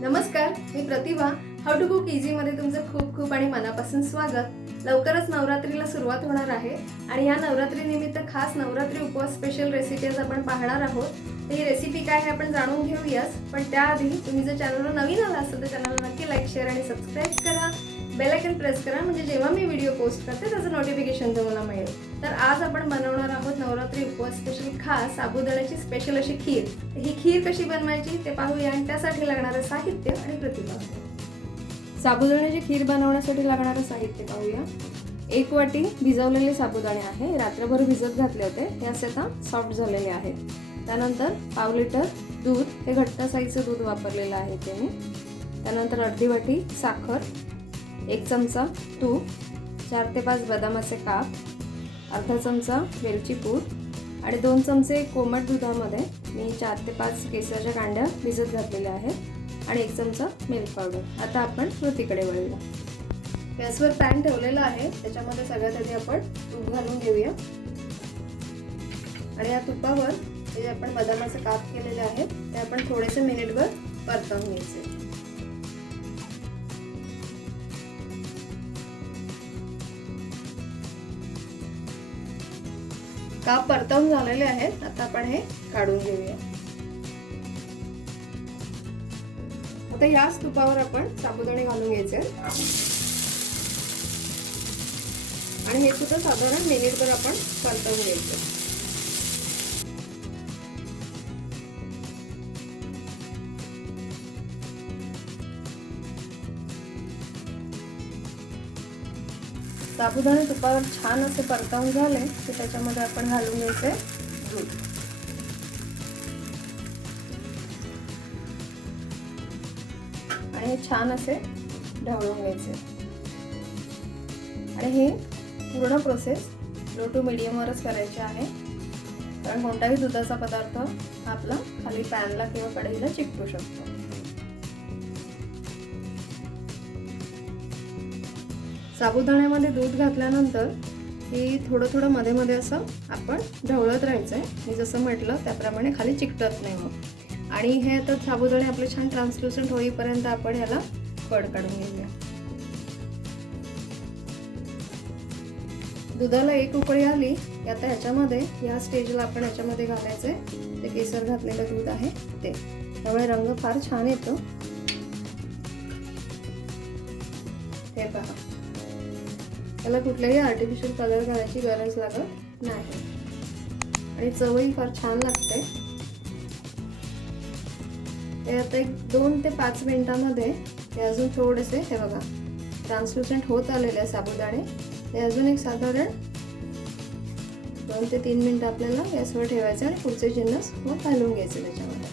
नमस्कार मी Pratibha. How to cook इझीमध्ये तुमचं खूप खूप आणि मनापासून स्वागत. लवकरच नवरात्रीला सुरुवात होणार आहे आणि या नवरात्री निमित्त खास नवरात्री उपवास स्पेशल रेसिपीज आपण पाहणार आहोत. तर ही रेसिपी काय आहे आपण जाणून घेऊयाच पण त्याआधी तुम्ही जर चॅनलवर नवीन आला असेल तर चॅनलला नक्की लाईक शेअर आणि सबस्क्राईब करा. बेल आयकन प्रेस करा. म्हणजे जेव्हा मी व्हिडिओ पोस्ट करते त्याचं नोटिफिकेशन तुम्हाला मिळेल. तर आज आपण बनवणार आहोत नवरात्री उपवास स्पेशल खास साबुदाण्याची स्पेशल अशी खीर. ही खीर कशी बनवायची ते पाहूया आणि त्यासाठी लागणारं साहित्य आणि प्रतिभा साबुदाण्याची खीर बनवण्यासाठी लागणारं साहित्य पाहूया. एक वाटी भिजवलेले साबुदाणे आहे. रात्रभर भिजत घातले होते. हे असे आता सॉफ्ट झालेले आहेत. त्यानंतर पाव लिटर दूध हे घट्ट साईजचं दूध वापरलेलं आहे ते मी त्यानंतर अर्धी वाटी साखर एक चमचा तूप चार ते पाच बदामाचे काप अर्धा चमचा वेलची पूड आणि दोन चमचे कोमट दुधामध्ये मी चार ते पाच केसराच्या कांड्या भिजत घातलेल्या आहेत. आणि एक चमचा मिल्क पावडर आता आपण कृतीकडे वळूया. गॅसवर पॅन ठेवलेला आहे. त्याच्यामध्ये सगळ्यात आधी आपण तूप घालून घेऊया. आणि या तुपावर हे जे आपण बदामाचे काप केलेले आहेत ते आपण थोडेसे मिनिटभर परतवून घ्यायचे. काप परतवून झालेले आहेत. आता आपण हे काढून घेऊया. फक्त याच तुपावर आपण साबुदाणे घालून घ्यायचे आणि हे सुद्धा साधारण मिनिटभर आपण परतवून घ्यायचं साबुदाणे तुपावर छान असे परतवून झाले की त्याच्यामध्ये आपण घालून घ्यायचे दूध आणि हे छान असे ढवळून घ्यायचे. आणि हे पूर्ण प्रोसेस लो टू मिडियमवरच करायची आहे. कारण कोणताही दुधाचा पदार्थ आपला खाली पॅनला किंवा कढईला चिकटू शकतो. साबुदाण्यामध्ये दूध घातल्यानंतर हे थोडं थोडं मध्ये मध्ये असं आपण ढवळत राहायचं आहे मी जसं म्हटलं त्याप्रमाणे खाली चिकटत नाही मग आणि हे आता साबुदाणे आपले छान ट्रान्सल्युसंट होईपर्यंत आपण ह्याला कड काढून घेऊया. दुधाला एक उकळी आली आता ह्याच्यामध्ये या स्टेजला आपण ह्याच्यामध्ये घालायचे ते केसर घातलेलं दूध आहे ते. त्यामुळे रंग फार छान येतो. हे पहा. त्याला कुठल्याही आर्टिफिशियल कलर घालायची गरज लागत नाही. आणि चवही फार छान लागते. आता एक दोन ते पाच मिनटामध्ये हे अजून थोडेसे हे बघा ट्रान्सलुसंट होत आलेले साबुदाणे. हे अजून एक साधारण दोन ते तीन मिनिटं आपल्याला गॅसवर ठेवायचे आणि पुढचे जिन्नस मग घालून घ्यायचे त्याच्यामध्ये.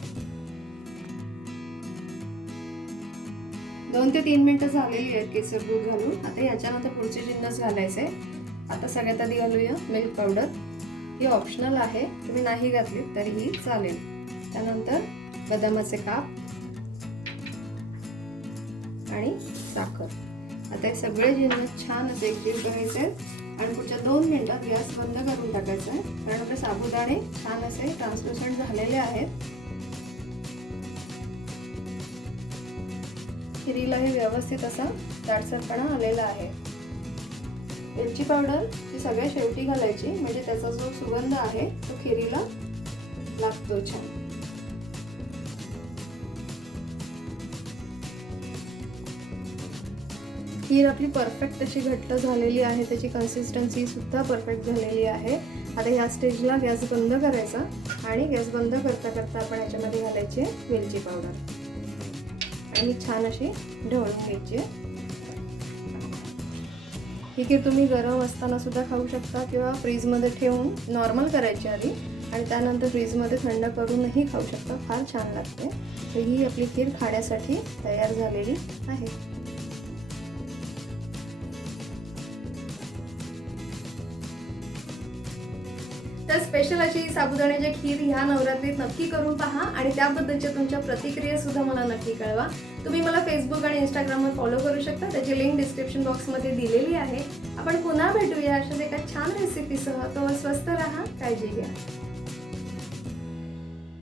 दोन ते तीन मिनिटं झालेली आहेत केसर दूध घालून. आता याच्यानंतर पुढचे जिन्नस घालायचे. आता सगळ्यात आधी घालूया मिल्क पावडर ही ऑप्शनल आहे. तुम्ही नाही घातली तरीही चालेल. त्यानंतर बदामाचे काप आणि साखर. आता हे सगळे जिन्नस छान असे एकजीव करायचे आणि पुढच्या दोन मिनिटात गॅस बंद करून टाकायचा आहे. कारण आपले साबुदाणे छान असे ट्रान्सलुसंट झालेले आहेत. खिरीला हे व्यवस्थित असा दाटसरपणा आलेला आहे. मिरची पावडर ही सगळ्या शेवटी घालायची. म्हणजे त्याचा जो सुगंध आहे तो खिरीला लागतो छान. खीर आपली परफेक्ट तशी घट्ट झालेली आहे त्याची कन्सिस्टन्सीसुद्धा परफेक्ट झालेली आहे. आता ह्या स्टेजला गॅस बंद करायचा आणि गॅस बंद करता करता आपण याच्यामध्ये घालायची वेलची पावडर आणि छान अशी ढवळून घ्यायची ही खीर तुम्ही गरम असताना सुद्धा खाऊ शकता किंवा फ्रीजमध्ये ठेवून नॉर्मल करायची आधी आणि त्यानंतर फ्रीजमध्ये थंड करूनही खाऊ शकता. फार छान लागते. तर ही आपली खीर खाण्यासाठी तयार झालेली आहे. तर स्पेशल अशी साबुदाण्याची खीर ह्या नवरात्रीत नक्की करून पहा आणि त्याबद्दलच्या तुमच्या प्रतिक्रिया सुद्धा मला नक्की कळवा. तुम्ही मला फेसबुक आणि इंस्टाग्रामवर फॉलो करू शकता. त्याची लिंक डिस्क्रिप्शन बॉक्समध्ये दिलेली आहे. आपण पुन्हा भेटूया अशाच एका छान रेसिपीसह तो स्वस्त राहा. काळजी घ्या.